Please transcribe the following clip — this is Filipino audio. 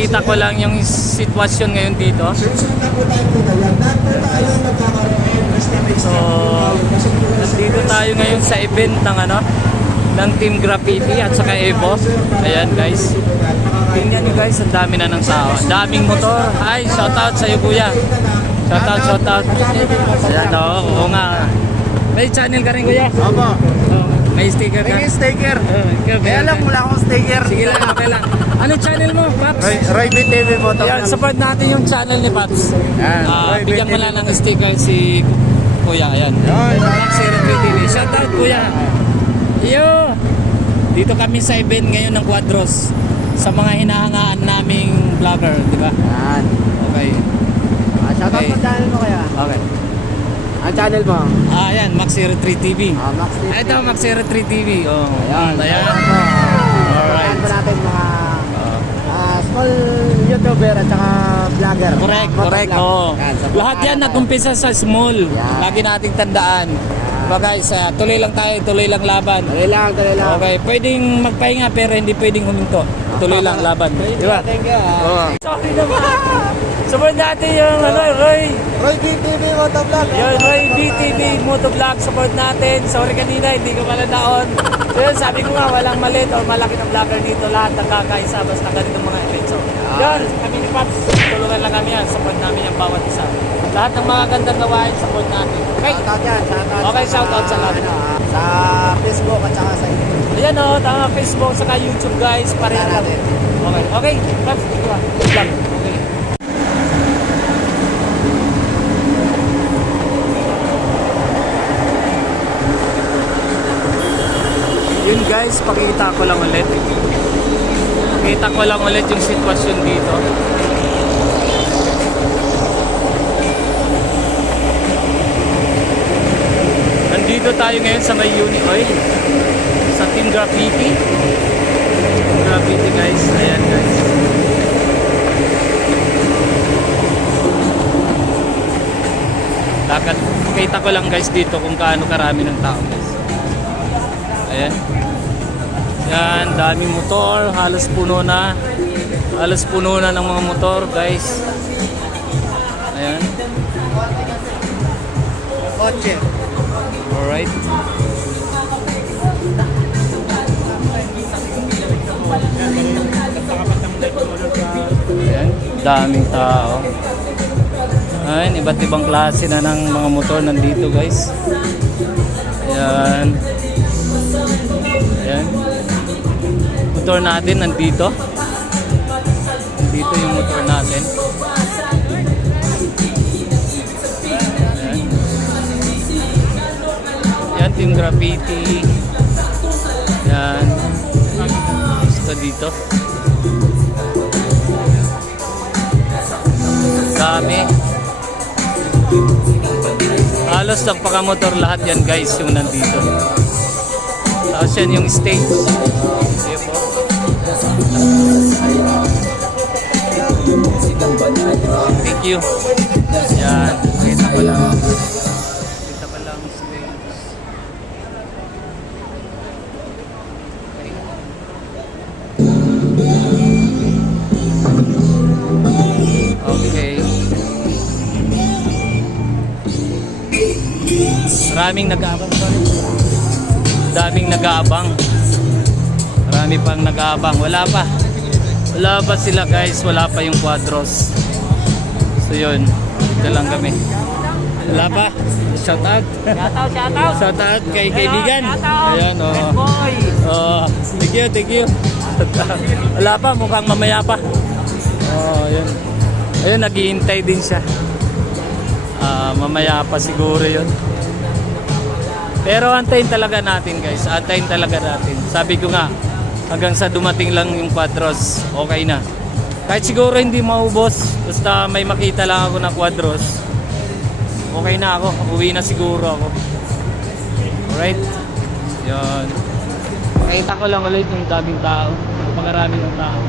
Ipakita ko lang yung sitwasyon ngayon dito. So, nandito tayo ngayon sa event ng ng Team Graffiti at saka Evo. Ayan guys. Tingnan nyo guys, ang dami na ng tao. Ang daming motor. Ay, shoutout sa iyo kuya. Shoutout. Ayan oo nga. May channel ka rin kuya? Opo. May sticker ka? May sticker. Kaya lang, wala akong sticker. Sige lang, okay lang. Ano channel mo, Paps? Roy B TV Motovlog. Yan, support natin yung channel ni Paps. Yan, Bigyan mo lang ng sticker si Kuya. Ayan. Paps 03 TV. Shoutout Kuya. Yo! Dito kami sa event ngayon ng Quadros. Sa mga hinahangaan naming vlogger, di ba? Yan. Okay. Shoutout Okay. sa channel mo kaya. Okay. Ang channel mo? Ayan, Max 03 TV. Max TV. Ito, Max 03 TV. Oh. Ayan. Ayan. Alright. Ano natin mga small YouTuber at saka vlogger. Correct. Oh. Lahat yan nag-umpisa sa small. Lagi nating tandaan. Guys, tuloy lang tayo, tuloy lang laban. Tuloy lang. Okay, pwedeng magpahinga pero hindi pwedeng huminto. Tuloy lang laban. Di ba? Thank you. Sorry naman. Support natin yung Roy B TV Motovlog. Yun, Roy BTV Motovlog. Support natin. Sorry kanina, hindi ko pala naon. So yun, sabi ko nga, walang maliit o malaki na vlogger dito. Lahat nagkakaisa basta ganitong mga events. So, yun, kami ni Paps, tulungan lang kami yan. Support namin yung bawat isa. Lahat ng mga gandang gawain, support natin. Okay? Shoutout yan. Okay, shoutout sa lahat. Sa Facebook at saka sa YouTube. Ayan o, tama Facebook, saka YouTube guys. Pareho lang. Okay, Paps, ito lang. Okay. Yun guys, pakita ko lang ulit. Pakita ko lang ulit yung sitwasyon dito. Nandito tayo ngayon sa may Uni Oil. Sa Team Graffiti. Graffiti guys. Ayan guys. Pakita ko lang guys dito kung kaano karami ng tao guys. Ayan. Yan, daming motor, halos puno na. Halos puno na ng mga motor, guys. Ayan. Kotse. Alright. Ayan, daming tao. Ayan, iba't ibang klase na ng mga motor nandito, guys. Ayan. Ayan. Motor natin nandito. Dito yung motor natin. Ayan. Ayan, Team Graffiti. Ayan. Gusto dito. Dami. Halos nagpakamotor lahat yan guys yung nandito. Tapos yan yung stage. Thank you. Yan. Kita pa lang. Kita pa lang stage. Okay. Maraming nag-aabang. Daming nag-aabang. Marami pang nag-aabang. Wala pa sila guys. Wala pa yung Quadros. So yun. Dito lang kami. Wala pa. Shout out. Shout out kay kaibigan. Ayan o. Thank you. Wala pa. Mukhang mamaya pa. Yun. Ayun, naghihintay din siya. Mamaya pa siguro yun. Pero antayin talaga natin guys. Antayin talaga natin. Sabi ko nga, hanggang sa dumating lang yung Quadros, okay na. Kahit siguro hindi maubos, basta may makita lang ako na Quadros, okay na ako. Uwi na siguro ako. Alright. Yun. Pakita ko lang ulit yung daming tao. Pagkarami ng tao.